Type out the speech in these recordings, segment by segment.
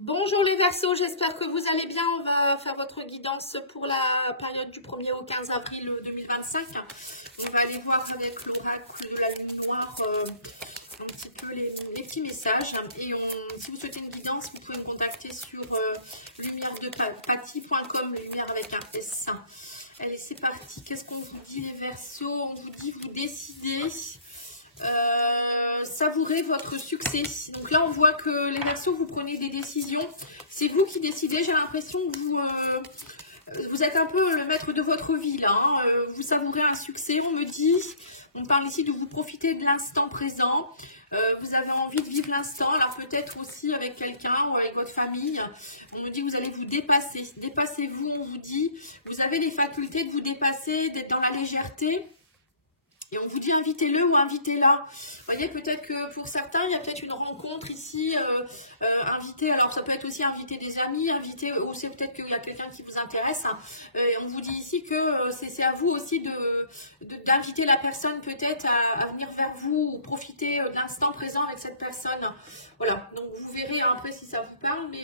Bonjour les Verseaux, j'espère que vous allez bien. On va faire votre guidance pour la période du 1er au 15 avril 2025. On va aller voir avec l'oracle de la lune noire un petit peu les petits messages. Et si vous souhaitez une guidance, vous pouvez me contacter sur lumière-de-paty.com, lumière avec un S. Allez, c'est parti. Qu'est-ce qu'on vous dit les Verseaux? On vous dit vous décidez. Savourez votre succès. Donc là on voit que les Verseaux, vous prenez des décisions, c'est vous qui décidez. J'ai l'impression que vous êtes un peu le maître de votre vie là, hein. Vous savourez un succès, on parle ici de vous profiter de l'instant présent. Vous avez envie de vivre l'instant, alors peut-être aussi avec quelqu'un ou avec votre famille. On me dit que vous allez vous dépasser, dépassez-vous. On vous dit, vous avez les facultés de vous dépasser, d'être dans la légèreté. Et on vous dit invitez-le ou invitez-la. Vous voyez, peut-être que pour certains, il y a peut-être une rencontre ici, invité. Alors ça peut être aussi inviter des amis, inviter, ou c'est peut-être qu'il y a quelqu'un qui vous intéresse. Hein. On vous dit ici que c'est à vous aussi d'inviter la personne peut-être à venir vers vous ou profiter de l'instant présent avec cette personne. Voilà, donc vous verrez après si ça vous parle, mais...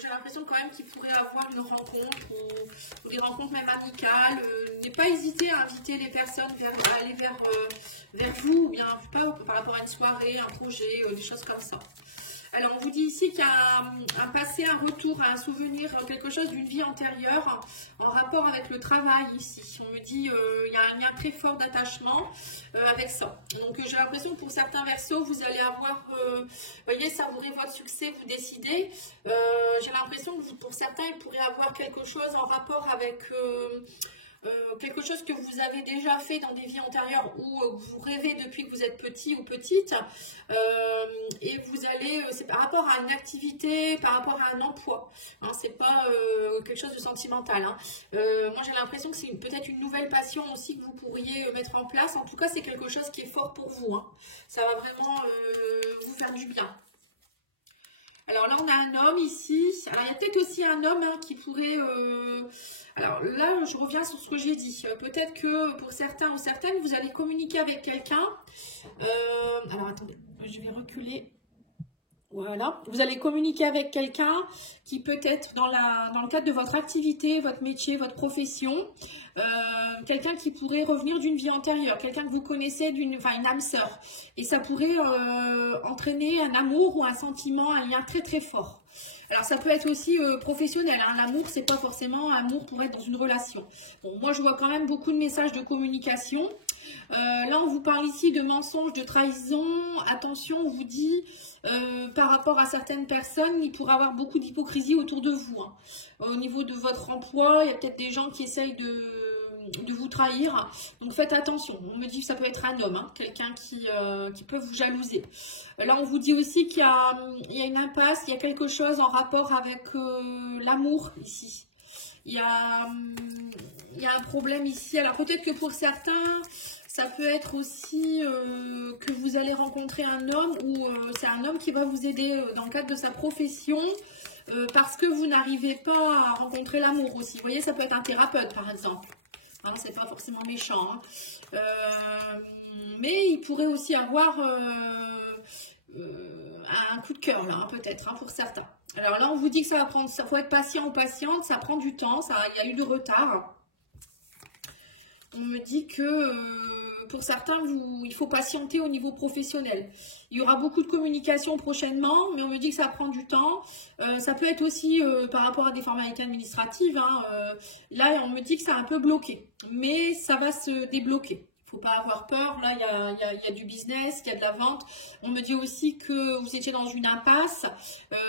j'ai l'impression quand même qu'il pourrait avoir une rencontre ou des rencontres même amicales. N'hésitez pas hésiter à inviter les personnes à aller vers vous, ou bien pas par rapport à une soirée, un projet, des choses comme ça. Alors on vous dit ici qu'il y a un passé, un retour, un souvenir, quelque chose d'une vie antérieure en rapport avec le travail ici. On me dit il y a un lien très fort d'attachement avec ça. Donc j'ai l'impression que pour certains Verseaux, vous allez avoir, voyez, savourer votre succès, vous décidez. J'ai l'impression que pour certains, il pourrait avoir quelque chose en rapport avec... quelque chose que vous avez déjà fait dans des vies antérieures ou vous rêvez depuis que vous êtes petit ou petite, et vous allez, c'est par rapport à une activité, par rapport à un emploi, hein, c'est pas quelque chose de sentimental, hein. Moi j'ai l'impression que c'est peut-être une nouvelle passion aussi que vous pourriez mettre en place. En tout cas c'est quelque chose qui est fort pour vous, hein. Ça va vraiment vous faire du bien. Alors là, on a un homme ici. Alors, il y a peut-être aussi un homme, hein, qui pourrait... Alors là, je reviens sur ce que j'ai dit. Peut-être que pour certains ou certaines, vous allez communiquer avec quelqu'un. Alors, attendez, je vais reculer. Voilà. Vous allez communiquer avec quelqu'un qui peut être dans le cadre de votre activité, votre métier, votre profession. Quelqu'un qui pourrait revenir d'une vie antérieure, quelqu'un que vous connaissez, une âme sœur. Et ça pourrait entraîner un amour ou un sentiment, un lien très très fort. Alors ça peut être aussi professionnel, hein. L'amour, c'est pas forcément un amour pour être dans une relation. Bon, moi je vois quand même beaucoup de messages de communication. Là on vous parle ici de mensonges, de trahison. Attention, on vous dit par rapport à certaines personnes, il pourrait y avoir beaucoup d'hypocrisie autour de vous, hein. Au niveau de votre emploi, il y a peut-être des gens qui essayent de vous trahir, donc faites attention. On me dit que ça peut être un homme, hein, quelqu'un qui peut vous jalouser. Là on vous dit aussi qu'il y a une impasse, il y a quelque chose en rapport avec l'amour ici. Il y a un problème ici. Alors peut-être que pour certains, ça peut être aussi que vous allez rencontrer un homme ou c'est un homme qui va vous aider dans le cadre de sa profession. Parce que vous n'arrivez pas à rencontrer l'amour aussi. Vous voyez, ça peut être un thérapeute par exemple. Hein, c'est pas forcément méchant, hein. Mais il pourrait aussi avoir un coup de cœur là, hein, peut-être, hein, pour certains. Alors là, on vous dit que ça va prendre, ça faut être patient ou patiente, ça prend du temps, il y a eu de retard. On me dit que pour certains, il faut patienter au niveau professionnel. Il y aura beaucoup de communication prochainement, mais on me dit que ça prend du temps. Ça peut être aussi par rapport à des formalités administratives, hein. Là, on me dit que c'est un peu bloqué, mais ça va se débloquer. Il ne faut pas avoir peur. Là, il y a du business, il y a de la vente. On me dit aussi que vous étiez dans une impasse.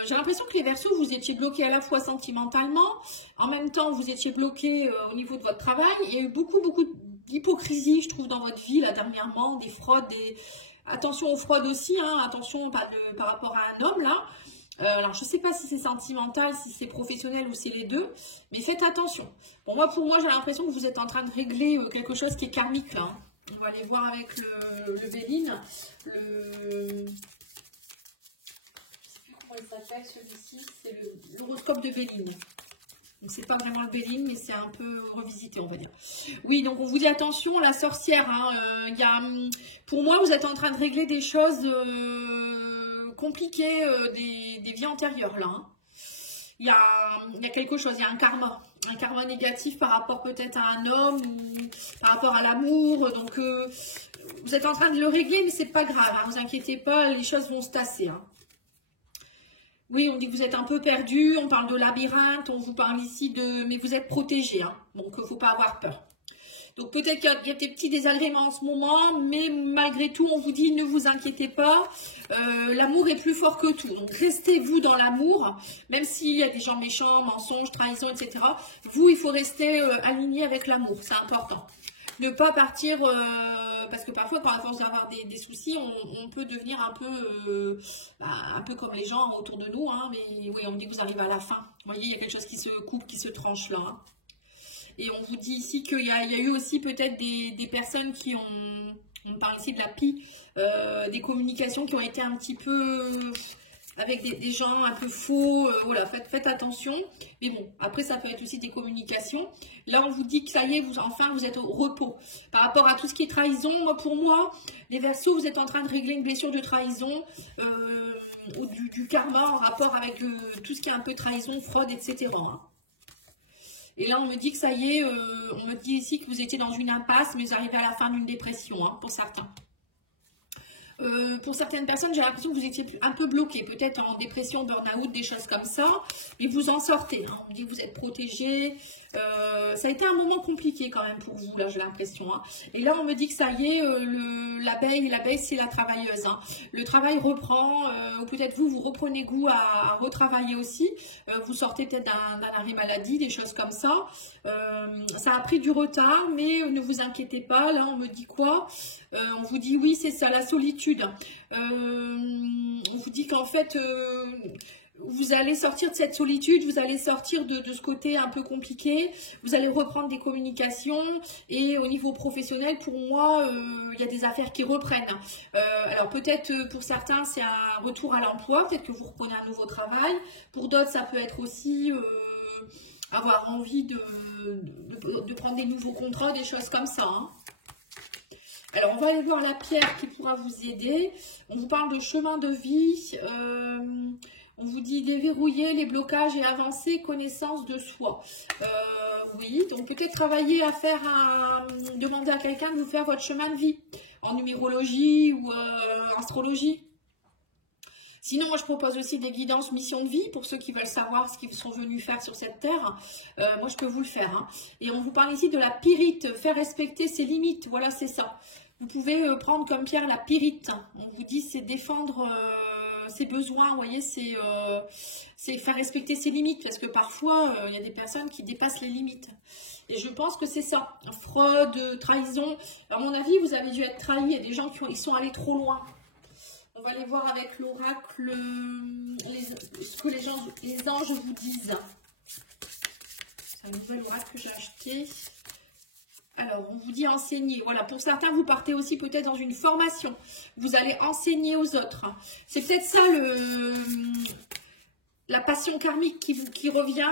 J'ai l'impression que les Verseaux, vous étiez bloqués à la fois sentimentalement. En même temps, vous étiez bloqués au niveau de votre travail. Il y a eu beaucoup d'hypocrisie, je trouve, dans votre vie, là, dernièrement. Des fraudes, attention aux fraudes aussi, hein. Attention par rapport à un homme, là. Alors, je ne sais pas si c'est sentimental, si c'est professionnel ou c'est les deux, mais faites attention. Bon, pour moi, j'ai l'impression que vous êtes en train de régler quelque chose qui est karmique, là, hein. On va aller voir avec le Béline. Je ne sais plus comment il s'appelle, celui-ci. C'est l'horoscope de Béline. Donc, c'est pas vraiment le Béline, mais c'est un peu revisité, on va dire. Oui, donc on vous dit attention, la sorcière, hein, pour moi, vous êtes en train de régler des choses compliqué des vies antérieures là. Hein. Il y a quelque chose, il y a un karma négatif par rapport peut-être à un homme ou par rapport à l'amour. Donc, vous êtes en train de le régler, mais c'est pas grave. Hein, vous inquiétez pas, les choses vont se tasser. Hein. Oui, on dit que vous êtes un peu perdu, on parle de labyrinthe, on vous parle ici de... Mais vous êtes protégé, hein, donc il ne faut pas avoir peur. Donc peut-être qu'il y a des petits désagréments en ce moment, mais malgré tout, on vous dit ne vous inquiétez pas, l'amour est plus fort que tout. Donc restez vous dans l'amour, même s'il y a des gens méchants, mensonges, trahisons, etc. Vous, il faut rester aligné avec l'amour, c'est important. Ne pas partir, parce que parfois, quand à force d'avoir des soucis, on peut devenir un peu comme les gens autour de nous. Hein, mais oui, on me dit que vous arrivez à la fin. Vous voyez, il y a quelque chose qui se coupe, qui se tranche là. Hein. Et on vous dit ici qu'il y a eu aussi peut-être des personnes qui ont, on parle ici de la pie, des communications qui ont été un petit peu avec des gens un peu faux, voilà, faites attention. Mais bon, après ça peut être aussi des communications. Là on vous dit que ça y est, enfin vous êtes au repos. Par rapport à tout ce qui est trahison, pour moi, les Verseaux, vous êtes en train de régler une blessure de trahison, du karma en rapport avec tout ce qui est un peu trahison, fraude, etc. Hein. Et là, on me dit que ça y est, on me dit ici que vous étiez dans une impasse, mais vous arrivez à la fin d'une dépression, hein, pour certains. Pour certaines personnes, j'ai l'impression que vous étiez un peu bloqué, peut-être en dépression, burn-out, des choses comme ça, mais vous en sortez. Hein. On dit que vous êtes protégé. Ça a été un moment compliqué quand même pour vous, là, j'ai l'impression. Hein. Et là, on me dit que ça y est, l'abeille, c'est la travailleuse. Hein. Le travail reprend, ou peut-être vous reprenez goût à retravailler aussi. Vous sortez peut-être d'un arrêt maladie, des choses comme ça. Ça a pris du retard, mais ne vous inquiétez pas. Là, on me dit quoi? On vous dit oui, c'est ça, la solitude. On vous dit qu'en fait, vous allez sortir de cette solitude, vous allez sortir de ce côté un peu compliqué, vous allez reprendre des communications et au niveau professionnel, pour moi, il y a des affaires qui reprennent. Alors peut-être pour certains, c'est un retour à l'emploi, peut-être que vous reprenez un nouveau travail. Pour d'autres, ça peut être aussi... avoir envie de prendre des nouveaux contrats, des choses comme ça. Hein. Alors, on va aller voir la pierre qui pourra vous aider. On vous parle de chemin de vie. On vous dit déverrouiller les blocages et avancer, connaissance de soi. Oui, donc peut-être travailler à faire demander à quelqu'un de vous faire votre chemin de vie en numérologie ou astrologie. Sinon, moi, je propose aussi des guidances mission de vie pour ceux qui veulent savoir ce qu'ils sont venus faire sur cette terre. Moi, je peux vous le faire. Hein. Et on vous parle ici de la pyrite, faire respecter ses limites. Voilà, c'est ça. Vous pouvez prendre comme pierre la pyrite. On vous dit c'est défendre ses besoins. Vous voyez, c'est faire respecter ses limites. Parce que parfois, il y a des personnes qui dépassent les limites. Et je pense que c'est ça. Fraude, trahison. À mon avis, vous avez dû être trahi. Il y a des gens qui sont allés trop loin. On va aller voir avec l'oracle ce que les anges vous disent. C'est un nouvel oracle que j'ai acheté. Alors, on vous dit enseigner. Voilà, pour certains, vous partez aussi peut-être dans une formation. Vous allez enseigner aux autres. C'est peut-être ça la passion karmique qui revient,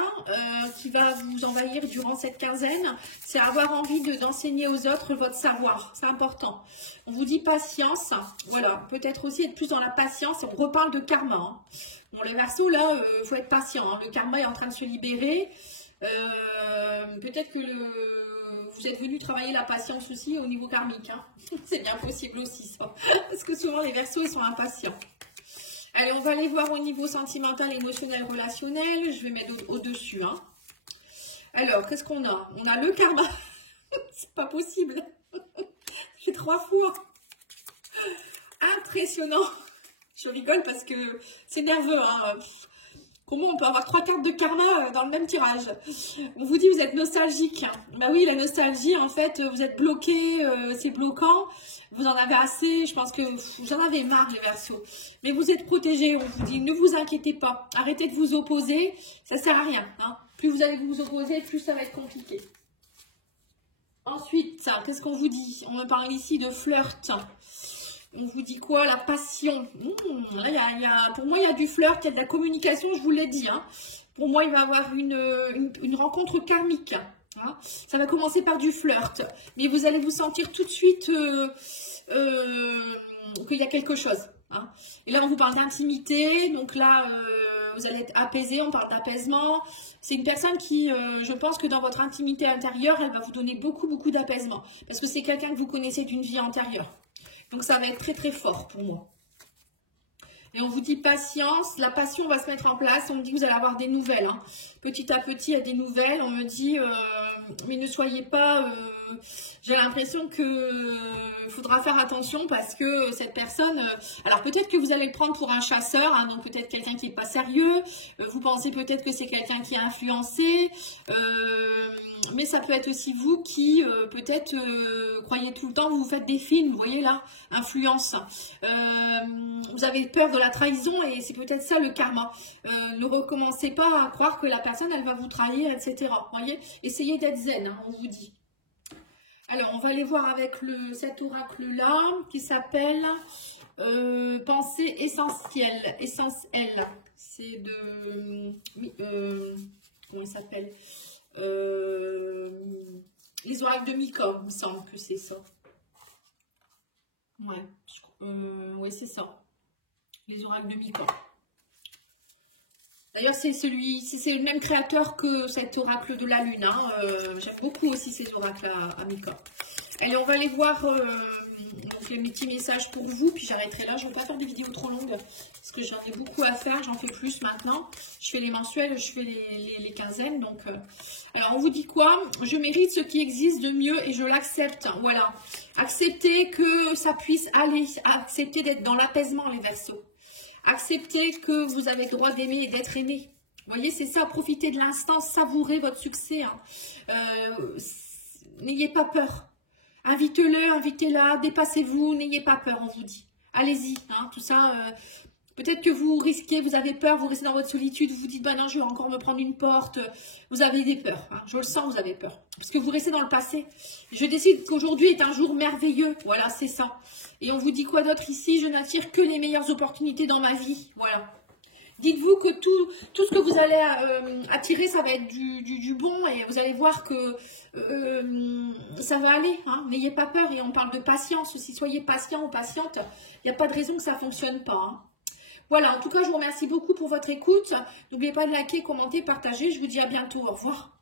qui va vous envahir durant cette quinzaine. C'est avoir envie d'enseigner aux autres votre savoir. C'est important. On vous dit patience. Voilà, peut-être aussi être plus dans la patience. On reparle de karma. Hein. Bon, les Verseaux, là, il faut être patient. Hein. Le karma est en train de se libérer. Peut-être que vous êtes venu travailler la patience aussi au niveau karmique. Hein. C'est bien possible aussi, ça. Parce que souvent, les Verseaux, ils sont impatients. Allez, on va aller voir au niveau sentimental, émotionnel, relationnel. Je vais mettre au-dessus. Hein. Alors, qu'est-ce qu'on a? On a le karma. C'est pas possible. J'ai 3 fois. Impressionnant. Je rigole parce que c'est nerveux. Hein. Comment on peut avoir 3 cartes de karma dans le même tirage? On vous dit vous êtes nostalgique. Bah oui, la nostalgie, en fait, vous êtes bloqué, c'est bloquant. Vous en avez assez, je pense que vous en avez marre, les Verseaux. Mais vous êtes protégés, on vous dit, ne vous inquiétez pas. Arrêtez de vous opposer, ça ne sert à rien. Hein. Plus vous allez vous opposer, plus ça va être compliqué. Ensuite, qu'est-ce qu'on vous dit? On me parle ici de flirt. On vous dit quoi? La passion. Là, pour moi, il y a du flirt, il y a de la communication, je vous l'ai dit. Hein. Pour moi, il va y avoir une rencontre karmique. Hein. Ça va commencer par du flirt. Mais vous allez vous sentir tout de suite qu'il y a quelque chose. Hein. Et là, on vous parle d'intimité. Donc là, vous allez être apaisé. On parle d'apaisement. C'est une personne qui, je pense que dans votre intimité intérieure, elle va vous donner beaucoup, beaucoup d'apaisement. Parce que c'est quelqu'un que vous connaissez d'une vie antérieure. Donc ça va être très, très fort pour moi. Et on vous dit patience, la passion va se mettre en place. On me dit que vous allez avoir des nouvelles. Hein. Petit à petit, il y a des nouvelles. On me dit, mais ne soyez pas... j'ai l'impression que faudra faire attention parce que cette personne... alors peut-être que vous allez le prendre pour un chasseur, hein, donc peut-être quelqu'un qui n'est pas sérieux. Vous pensez peut-être que c'est quelqu'un qui est influencé. Mais ça peut être aussi vous qui, peut-être, croyez tout le temps, vous faites des films, vous voyez là, influence. Vous avez peur de la trahison et c'est peut-être ça le karma. Ne recommencez pas à croire que la personne, elle va vous trahir, etc. Vous voyez, essayez d'être zen, hein, on vous dit. Alors, on va aller voir avec cet oracle-là qui s'appelle Pensée essentielle. Essentielle. C'est de... comment il s'appelle les oracles de Mika, il me semble que c'est ça. Ouais, ouais c'est ça. Les oracles de Mika. D'ailleurs, c'est le même créateur que cet oracle de la lune. Hein. J'aime beaucoup aussi ces oracles à Mika. Allez, on va aller voir donc les petits messages pour vous, puis j'arrêterai là. Je ne vais pas faire des vidéos trop longues, parce que j'en ai beaucoup à faire, j'en fais plus maintenant. Je fais les mensuels, je fais les quinzaines. Donc, alors, on vous dit quoi? Je mérite ce qui existe de mieux et je l'accepte. Voilà. Acceptez que ça puisse aller. Acceptez d'être dans l'apaisement, les Verseaux. Acceptez que vous avez le droit d'aimer et d'être aimé. Vous voyez, c'est ça, profitez de l'instant, savourez votre succès. Hein. N'ayez pas peur. Invitez-le, invitez-la, dépassez-vous, n'ayez pas peur, on vous dit. Allez-y, hein, tout ça. Peut-être que vous risquez, vous avez peur, vous restez dans votre solitude, vous vous dites, bah non, je vais encore me prendre une porte. Vous avez des peurs, hein, je le sens, vous avez peur. Parce que vous restez dans le passé. Je décide qu'aujourd'hui est un jour merveilleux, voilà, c'est ça. Et on vous dit quoi d'autre ici? Je n'attire que les meilleures opportunités dans ma vie, voilà. Dites-vous que tout ce que vous allez attirer, ça va être du bon et vous allez voir que ça va aller. Hein. N'ayez pas peur et on parle de patience aussi. Soyez patient ou patiente. Il n'y a pas de raison que ça ne fonctionne pas. Hein. Voilà, en tout cas, je vous remercie beaucoup pour votre écoute. N'oubliez pas de liker, commenter, partager. Je vous dis à bientôt. Au revoir.